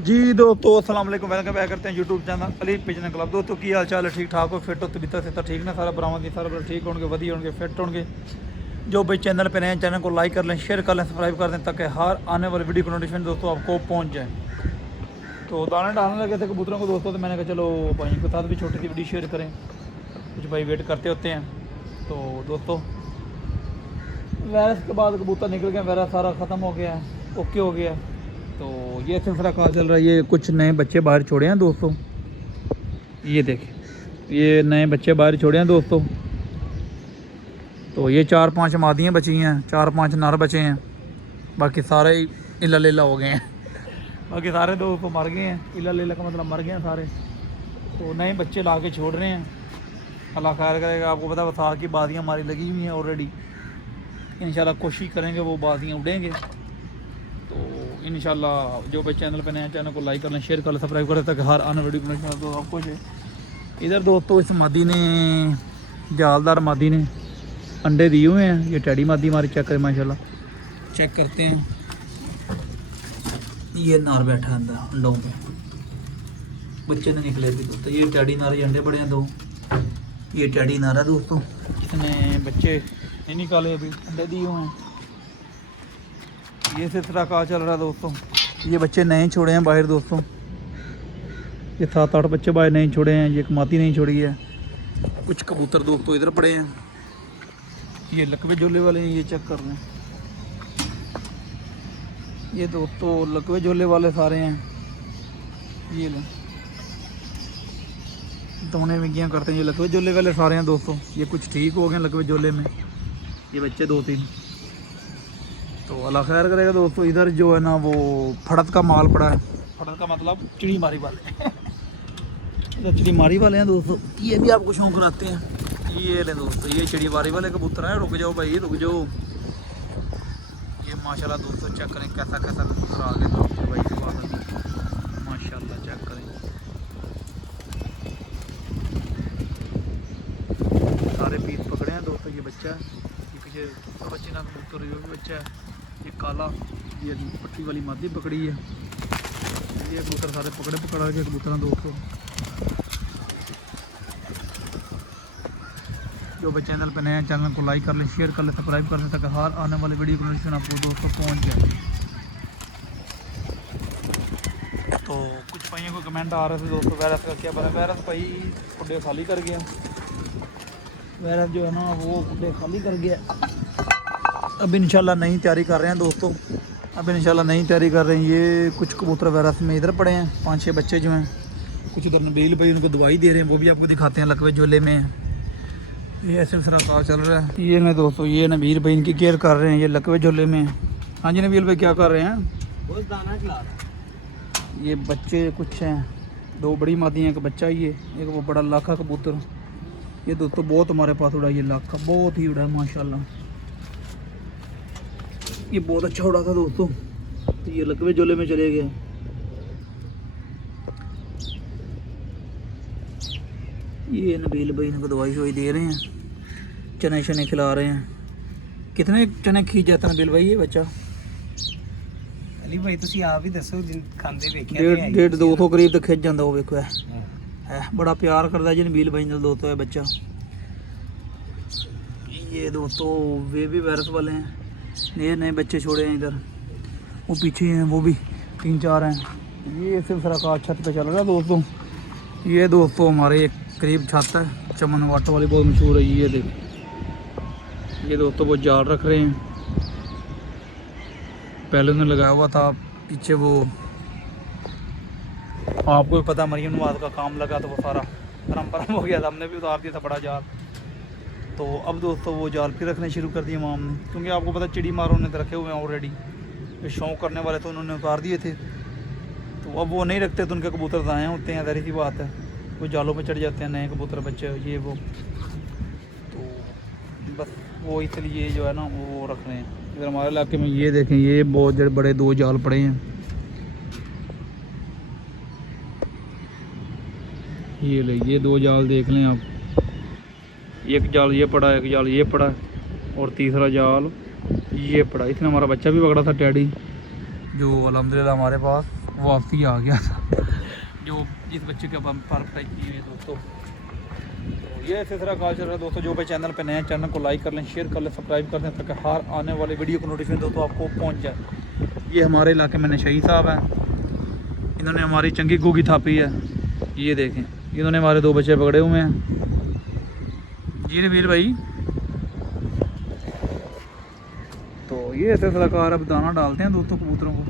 जी दोस्तों अस्सलाम वालेकुम, वेलकम बैक करते हैं YouTube channel Ali pigeon club. दोस्तों की हाल चाल है? ठीक ठाक हो, फिट हो, तबीयत से ठीक ना सारा बरामद नहीं, सारा ठीक होंगे, वधिया होंगे, फिट होंगे। जो भाई चैनल पे नए चैनल को लाइक कर लें, शेयर कर लें, सब्सक्राइब कर दें ताकि हर आने वाली वीडियो की नोटिफिकेशन दोस्तों आपको पहुँच जाए। तो दाने डालने लगे थे कबूतरों को दोस्तों, तो मैंने कहा चलो भाई के साथ भी छोटी सी वीडियो शेयर करें, कुछ भाई वेट करते होते हैं। तो दोस्तों वायरस के बाद कबूतर निकल गए, वायरस सारा ख़त्म हो गया है, ओके हो गया। तो ये सिलसिला कहा चल रहा है। ये कुछ नए बच्चे बाहर छोड़े हैं दोस्तों, ये देखें, ये नए बच्चे बाहर छोड़े हैं दोस्तों। तो ये 4-5 मादियाँ बची हैं, 4-5 नर बचे हैं, बाकी सारे इला लीला हो गए हैं। बाकी सारे दोस्तों मर गए हैं, इला लीला का मतलब मर गए हैं सारे। तो नए बच्चे ला के छोड़ रहे हैं, अल्लाह खैर करेगा। आपको पता वसा की बादियाँ हमारी लगी हुई हैं ऑलरेडी, इंशाल्लाह कोशिश करेंगे वो बादियाँ उड़ेंगे। तो इंशाल्लाह जो भाई चैनल पे नए चैनल को लाइक कर लें, शेयर कर लें, सब्सक्राइब करें ताकि हर आने वीडियो को तो आपको इधर दोस्तों इस मादी ने, जालदार मादी ने अंडे दिए हुए हैं। ये टैडी मादी हमारी चेक करें, माशाल्लाह चेक करते हैं। ये नार बैठा अंदर अंडों पे, बच्चे ने निकले थे दोस्तों। ये टैडी नार, ये अंडे बड़े हैं दो, ये टैडी नार है दोस्तों, इसने बच्चे नहीं निकाले, अभी अंडे दिए हुए हैं। ये सिलसिला कहा चल रहा है दोस्तों। ये बच्चे नए छोड़े हैं बाहर दोस्तों, ये 7-8 बच्चे बाहर नहीं छोड़े हैं, ये कमाती नहीं छोड़ी है। कुछ कबूतर दोस्तों इधर पड़े हैं, ये लकवे झोले वाले हैं, ये चेक कर रहे हैं। ये दोस्तों लकवे झोले वाले सारे हैं, ये लें दोने विंगियाँ करते हैं। ये लकवे झोले वाले सारे हैं दोस्तों। ये कुछ ठीक हो गए लकवे झोले में, ये बच्चे 2-3। तो अल्लाह खैर करेगा दोस्तों। इधर जो है ना वो फड़त का माल पड़ा है, फड़त का मतलब चिड़ी मारी वाले। इधर चिड़ी मारी वाले हैं दोस्तों, ये भी आपको शौक कराते हैं। ये ले दोस्तों, ये चिड़ी मारी वाले कबूतर हैं। रुक जाओ भाई, रुक जाओ। ये माशाल्लाह दोस्तों चेक करें कैसा कैसा कबूतर आ गया भाई, माशाल्लाह चेक करें। सारे पीस पकड़े हैं दोस्तों। ये बच्चा है, ये पीछे बच्चे ना कबूतर, ये भी बच्चा है। ये काला, ये पट्टी वाली मादी पकड़ी है। ये कबूतर सारे पकड़ा के कबूतर दोस्तों। जो भाई चैनल पे नए हैं चैनल को लाइक कर लें, शेयर कर लें, सब्सक्राइब कर लें ताकि हर आने वाले वीडियो की नोटिफिकेशन आपको दोस्तों पहुंच जाए। तो कुछ भाइयों को कमेंट आ रहे थे दोस्तों, वायरस का क्या पता। वायरस भाई कुड्डे खाली कर गया, वायरस जो है ना वो कुड्डे खाली कर गया। अब इंशाल्लाह नई तैयारी कर रहे हैं दोस्तों, अब इंशाल्लाह नई तैयारी कर रहे हैं। ये कुछ कबूतर वायरस में इधर पड़े हैं, 5-6 बच्चे जो हैं। कुछ उधर नबील भाई उनको दवाई दे रहे हैं, वो भी आपको दिखाते हैं लकवे झोले में। ये ऐसे सारा चल रहा है। ये ना दोस्तों, ये नबील भाई इनकी केयर कर रहे हैं, ये लकवे झोले में। हाँ जी नबील भाई क्या कर रहे हैं? बस दाना खिला रहा है। ये बच्चे कुछ हैं, 2 बड़ी मादी हैं, एक बच्चा ही है, एक वो बड़ा लाखा कबूतर। ये दोस्तों बहुत हमारे पास उड़ा, ये लाखा बहुत ही उड़ा है माशाल्लाह, ये बहुत अच्छा उड़ा था दोस्तों। तो ये लकवे झोले में चले गए। ये नबील भाई इनको दवाई शवाई दे रहे हैं, चने शने खिला रहे हैं। कितने चने खींच जाता है नबील भाई ये बच्चा? अली भाई तुसी आप ही दसो जिन खांदे वेखिया 150-200 करीब तक खिंच जाता वो, वेखो है बड़ा प्यार करता जी नबील भाई नाल दोस्तों है बच्चा। ये दोस्तों वे भी वायरस वाले हैं, ये नए बच्चे छोड़े हैं इधर, वो पीछे हैं, वो भी 3-4 हैं। ये सिलसिला का छत पे चल रहा है दोस्तों। ये दोस्तों हमारे एक करीब छत है, चमन वाटर वाली बहुत मशहूर है। ये देखो, ये दोस्तों वो जाल रख रहे हैं, पहले उन्होंने लगाया हुआ था पीछे वो, आपको भी पता मरियम नवाज का काम लगा तो वो सारा परम हो गया था, हमने भी उतार दिया था बड़ा जाल। तो अब दोस्तों वो जाल फिर रखने शुरू कर दिए माम ने, क्योंकि आपको पता चिड़ी मारो ने रखे हुए हैं ऑलरेडी, जो शौक़ करने वाले थे उन्होंने उतार दिए थे। तो अब वो नहीं रखते तो उनके कबूतर ज़ाया होते हैं, ज़ाहिर सी बात है, वो जालों पे चढ़ जाते हैं नए कबूतर बच्चे, ये वो। तो बस वो इसलिए जो है ना वो रख रहे हैं। इधर हमारे इलाके में ये देखें, ये बहुत बड़े 2 जाल पड़े हैं। ये ले, ये 2 जाल देख लें आप, एक जाल ये पड़ा, एक जाल ये पड़ा, और तीसरा जाल ये पड़ा। इसने हमारा बच्चा भी पकड़ा था टैडी, जो अल्हम्दुलिल्लाह हमारे पास वापसी आ गया था जो जिस बच्चे के अपन परफ्राइज किए हैं दोस्तों। तो ये सिलसिला कॉल चल रहा है दोस्तों। जो भाई चैनल पे नए हैं चैनल को लाइक कर लें, शेयर कर लें, सब्सक्राइब कर दें ताकि हर आने वाले वीडियो को नोटिफिकेशन दोस्तों आपको पहुंच जाए। ये हमारे इलाके में नशई साहब हैं, इन्होंने हमारी चंगी गोगी थापी है। ये देखें, इन्होंने हमारे 2 बच्चे पकड़े हुए हैं। जी रवीर भाई, तो ये सिलसिला कार अब दाना डालते हैं दोस्तों कबूतरों को,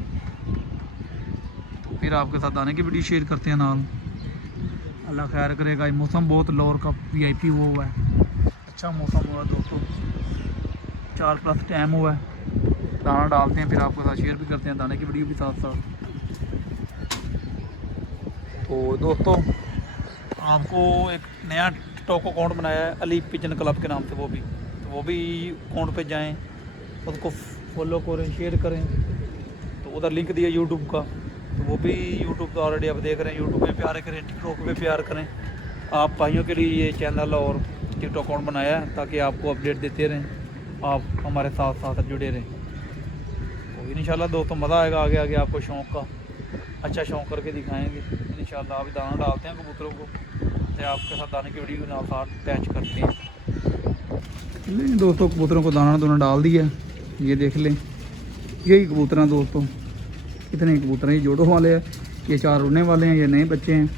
तो फिर आपके साथ दाने की वीडियो शेयर करते हैं नाल। अल्लाह खैर करेगा। ये मौसम बहुत लौर का VIP हुआ है, अच्छा मौसम हुआ दोस्तों, 4+ टाइम हुआ है। दाना डालते हैं फिर आपके साथ शेयर भी करते हैं दाने की वीडियो भी साथ साथ। तो दोस्तों आपको एक नया टिकटॉक अकाउंट बनाया है अली पिजन क्लब के नाम से, वो भी अकाउंट पे जाएं, उसको फॉलो करें, शेयर करें। तो उधर लिंक दिया यूट्यूब का, तो वो भी यूट्यूब तो ऑलरेडी आप देख रहे हैं, यूट्यूब पे प्यार करें, टिकटॉक पे प्यार करें। आप भाइयों के लिए ये चैनल और टिकटॉक अकाउंट बनाया है ताकि आपको अपडेट देते रहें, आप हमारे साथ साथ जुड़े रहें। तो इंशाल्लाह दोस्तों मज़ा आएगा, आगे आगे आपको शौक़ का अच्छा शौक़ करके दिखाएंगे इंशाल्लाह। आप दाना डालते हैं कबूतरों को, तो आपके साथ दाने की वीडियो ना साथ अटैच करते हैं। लेकिन दोस्तों कबूतरों को दाना डाल दिया, ये देख लें, यही कबूतर हैं दोस्तों। कितने कबूतर हैं, ये जोड़ों वाले हैं, ये 4 उड़ने वाले हैं, ये नए बच्चे हैं,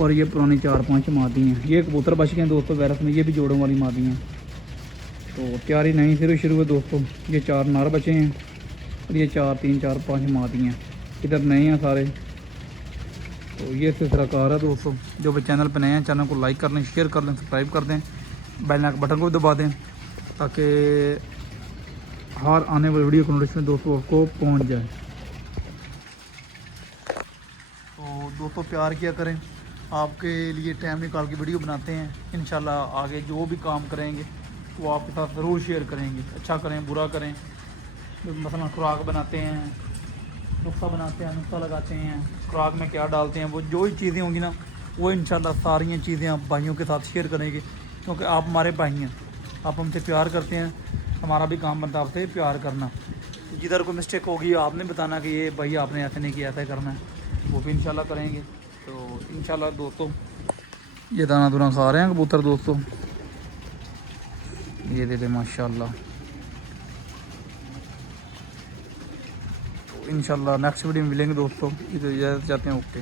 और ये पुरानी 4-5 मादी हैं। ये कबूतर बच गए हैं दोस्तों वायरस में, ये भी जोड़ों वाली मादी हैं। तो तैयारी नहीं शुरू है दोस्तों। ये 4 नर बचे हैं और ये 3-4-5 मादी हैं, इधर नए हैं सारे। तो ये सिलसिला कार है दोस्तों। जो भी चैनल पर नए हैं चैनल को लाइक कर लें, शेयर कर लें, सब्सक्राइब कर दें, बेल आइकन बटन को भी दबा दें ताकि हर आने वाली वीडियो को नोटिफिकेशन दोस्तों आपको पहुंच जाए। तो दोस्तों प्यार किया करें, आपके लिए टाइम निकाल के वीडियो बनाते हैं। इंशाल्लाह आगे जो भी काम करेंगे वो आपके साथ ज़रूर शेयर करेंगे, अच्छा करें बुरा करें। मसलन खुराक बनाते हैं, नुस्खा बनाते हैं, नुस्खा लगाते हैं, खुराक में क्या डालते हैं, वो जो ही चीज़ें होंगी ना वो इंशाल्लाह सारी चीज़ें आप भाइयों के साथ शेयर करेंगे, क्योंकि आप हमारे भाई हैं, आप हमसे प्यार करते हैं, हमारा भी काम बनता है आपसे प्यार करना। जिधर कोई मिस्टेक होगी आपने बताना कि ये भाई आपने ऐसे नहीं किया, ऐसा करना है, वो भी इंशाल्लाह करेंगे। तो इंशाल्लाह दोस्तों ये दाना खा रहे हैं कबूतर दोस्तों, ये दे दे माशाल्लाह। तो इंशाल्लाह नेक्स्ट वीडियो में मिलेंगे दोस्तों, इजाज़त चाहते हैं, ओके।